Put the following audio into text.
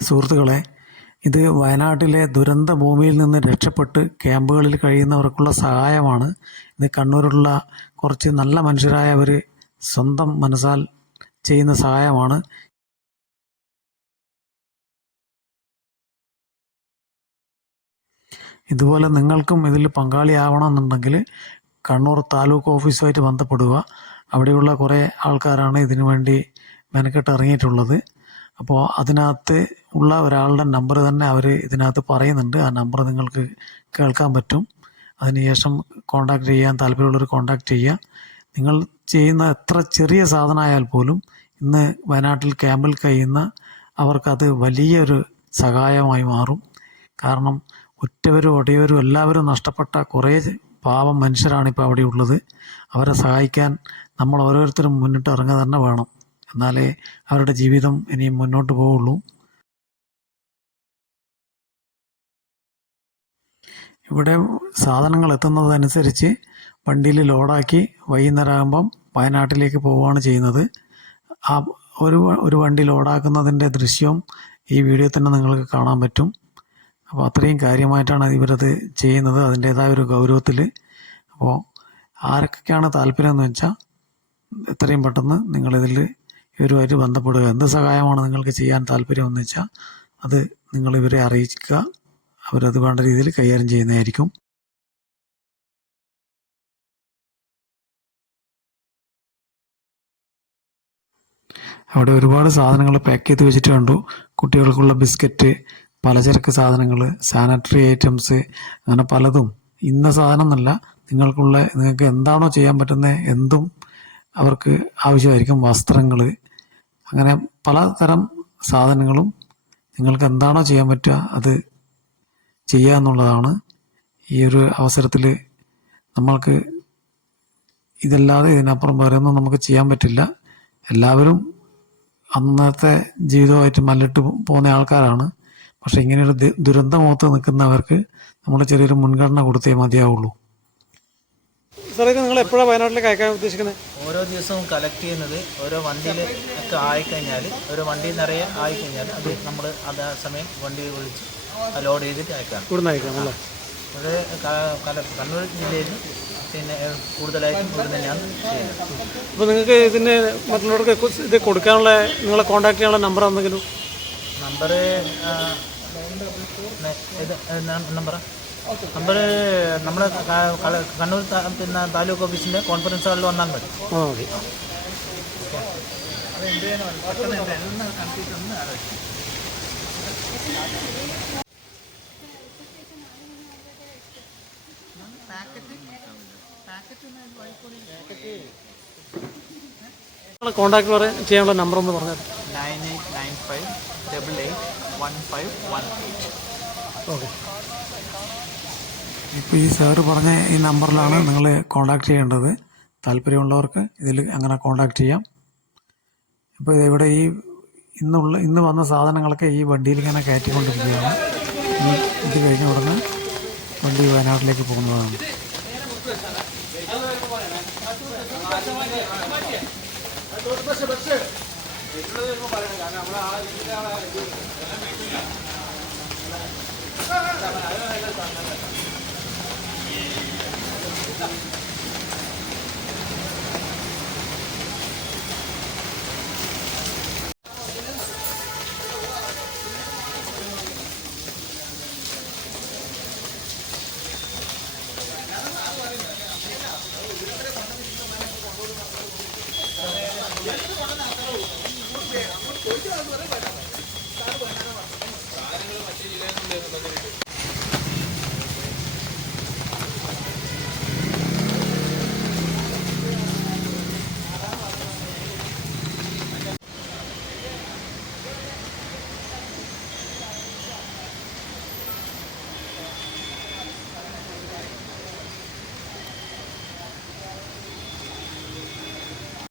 സുഹൃത്തുക്കളെ ഇത് വയനാട്ടിലെ ദുരന്ത ഭൂമിയിൽ നിന്ന് രക്ഷപ്പെട്ട് ക്യാമ്പുകളിൽ കഴിയുന്നവർക്കുള്ള സഹായമാണ്. ഇത് കണ്ണൂരിലുള്ള കുറച്ച് നല്ല മനുഷ്യരായവർ സ്വന്തം മനസ്സാൽ ചെയ്യുന്ന സഹായമാണ്. ഇതുപോലെ നിങ്ങൾക്കും ഇതിൽ പങ്കാളിയാവണമെന്നുണ്ടെങ്കിൽ കണ്ണൂർ താലൂക്ക് ഓഫീസുമായിട്ട് ബന്ധപ്പെടുക. അവിടെയുള്ള കുറേ ആൾക്കാരാണ് ഇതിനു വേണ്ടി മെനക്കെട്ട് ഇറങ്ങിയിട്ടുള്ളത്. അപ്പോൾ അതിനകത്ത് ഉള്ള ഒരാളുടെ നമ്പർ തന്നെ അവർ ഇതിനകത്ത് പറയുന്നുണ്ട്. ആ നമ്പർ നിങ്ങൾക്ക് കേൾക്കാൻ പറ്റും. അതിനുശേഷം കോണ്ടാക്ട് ചെയ്യാൻ താല്പര്യമുള്ളവർ കോണ്ടാക്ട് ചെയ്യുക. നിങ്ങൾ ചെയ്യുന്ന എത്ര ചെറിയ സാധനമായാൽ പോലും ഇന്ന് വയനാട്ടിൽ ക്യാമ്പിൽ കഴിയുന്ന അവർക്കത് വലിയൊരു സഹായമായി മാറും. കാരണം ഒറ്റവരും ഒടയവരും എല്ലാവരും നഷ്ടപ്പെട്ട കുറേ പാവം മനുഷ്യരാണ് ഇപ്പോൾ അവിടെ ഉള്ളത്. അവരെ സഹായിക്കാൻ നമ്മൾ ഓരോരുത്തരും മുന്നിട്ട് ഇറങ്ങുക തന്നെ വേണം. എന്നാലേ അവരുടെ ജീവിതം ഇനിയും മുന്നോട്ട് പോവുള്ളൂ. ഇവിടെ സാധനങ്ങൾ എത്തുന്നതനുസരിച്ച് വണ്ടിയിൽ ലോഡാക്കി വൈകുന്നേരം ആകുമ്പം വയനാട്ടിലേക്ക് പോവുകയാണ് ചെയ്യുന്നത്. ആ ഒരു ഒരു വണ്ടി ലോഡാക്കുന്നതിന്റെ ദൃശ്യവും ഈ വീഡിയോ തന്നെ നിങ്ങൾക്ക് കാണാൻ പറ്റും. അപ്പോൾ അത്രയും കാര്യമായിട്ടാണ് ഇവരത് ചെയ്യുന്നത്. അതിന്റേതായ ഒരു ഗൗരവത്തിൽ. അപ്പോൾ ആർക്കൊക്കെയാണ് താല്പര്യം എന്ന് വെച്ചാൽ എത്രയും പെട്ടെന്ന് നിങ്ങളിതിൽ ഇവരുമായിട്ട് ബന്ധപ്പെടുക. എന്ത് സഹായമാണ് നിങ്ങൾക്ക് ചെയ്യാൻ താല്പര്യം എന്ന് വെച്ചാൽ അത് നിങ്ങൾ ഇവരെ അറിയിക്കുക. അവരത് വേണ്ട രീതിയിൽ കൈകാര്യം ചെയ്യുന്നതായിരിക്കും. അവിടെ ഒരുപാട് സാധനങ്ങൾ പാക്ക് ചെയ്ത് വെച്ചിട്ട് കണ്ടു. കുട്ടികൾക്കുള്ള ബിസ്ക്കറ്റ് പലചരക്ക് സാധനങ്ങൾ സാനിറ്ററി ഐറ്റംസ് അങ്ങനെ പലതും. ഇന്ന സാധനം എന്നല്ല നിങ്ങൾക്കുള്ള നിങ്ങൾക്ക് എന്താണോ ചെയ്യാൻ പറ്റുന്നത് എന്തും അവർക്ക് ആവശ്യമായിരിക്കും. വസ്ത്രങ്ങൾ അങ്ങനെ പലതരം സാധനങ്ങളും നിങ്ങൾക്ക് എന്താണോ ചെയ്യാൻ പറ്റുക അത് ചെയ്യുക എന്നുള്ളതാണ് ഈ ഒരു അവസരത്തിൽ നമ്മൾക്ക് ഇതല്ലാതെ ഇതിനപ്പുറം വേറെ ഒന്നും നമുക്ക് ചെയ്യാൻ പറ്റില്ല. എല്ലാവരും അന്നത്തെ ജീവിതമായിട്ട് മല്ലിട്ട് പോകുന്ന ആൾക്കാരാണ്. പക്ഷെ ഇങ്ങനെയൊരു ദുരന്തമോത്ത് ദുരന്തമുഖത്ത് നിൽക്കുന്നവർക്ക് നമ്മൾ ചെറിയൊരു മുൻഗണന കൊടുത്തേ മതിയാവുള്ളൂ. സാറേ നിങ്ങൾ എപ്പോഴാണ് വയനാട്ടിലേക്ക് അയക്കാൻ ഉദ്ദേശിക്കുന്നത്? ഓരോ ദിവസവും കളക്ട് ചെയ്യുന്നത് ഓരോ വണ്ടിയിൽ ഒക്കെ ആയിക്കഴിഞ്ഞാൽ ഓരോ വണ്ടിയിൽ നിറയെ ആയിക്കഴിഞ്ഞാൽ അത് നമ്മൾ അതേ സമയം വണ്ടി വിളിച്ച് ലോഡ് ചെയ്തിട്ട് അയക്കാം ഇവിടുന്ന് അയക്കാം അല്ലേ? അത് കണ്ണൂർ ജില്ലയിൽ പിന്നെ കൂടുതലായിട്ടും ഇവിടെ തന്നെയാണ് അപ്പോൾ നിങ്ങൾക്ക് ഇതിന് മറ്റുള്ളവർക്ക് ഇത് കൊടുക്കാനുള്ള നിങ്ങളെ കോൺടാക്ട് ചെയ്യാനുള്ള നമ്പർ എന്തെങ്കിലും? നമ്പർ ഇത് നമ്പർ നമ്പർ നമ്മുടെ കണ്ണൂർ പിന്നെ താലൂക്ക് ഓഫീസിന്റെ കോൺഫറൻസ് ഹാളിൽ വന്നാൽ മതി. ആ ഒന്ന് നിങ്ങളെ കോൺടാക്ട് പറയാൻ ചെയ്യാനുള്ള നമ്പർ ഒന്ന് പറഞ്ഞത് nine eight nine five double eight one five one eight okay ഇപ്പോൾ ഈ സാറ് പറഞ്ഞ ഈ നമ്പറിലാണ് നിങ്ങൾ കോണ്ടാക്ട് ചെയ്യേണ്ടത്. താല്പര്യമുള്ളവർക്ക് ഇതിൽ അങ്ങനെ കോണ്ടാക്ട് ചെയ്യാം. ഇപ്പോൾ ഇവിടെ ഈ ഇന്നുള്ള ഇന്ന് വന്ന സാധനങ്ങളൊക്കെ ഈ വണ്ടിയിൽ ഇങ്ങനെ കയറ്റിക്കൊണ്ടിരിക്കുകയാണ്. ഇത് കഴിഞ്ഞ ഉടനെ വണ്ടി വയനാട്ടിലേക്ക് പോകുന്നതാണ്.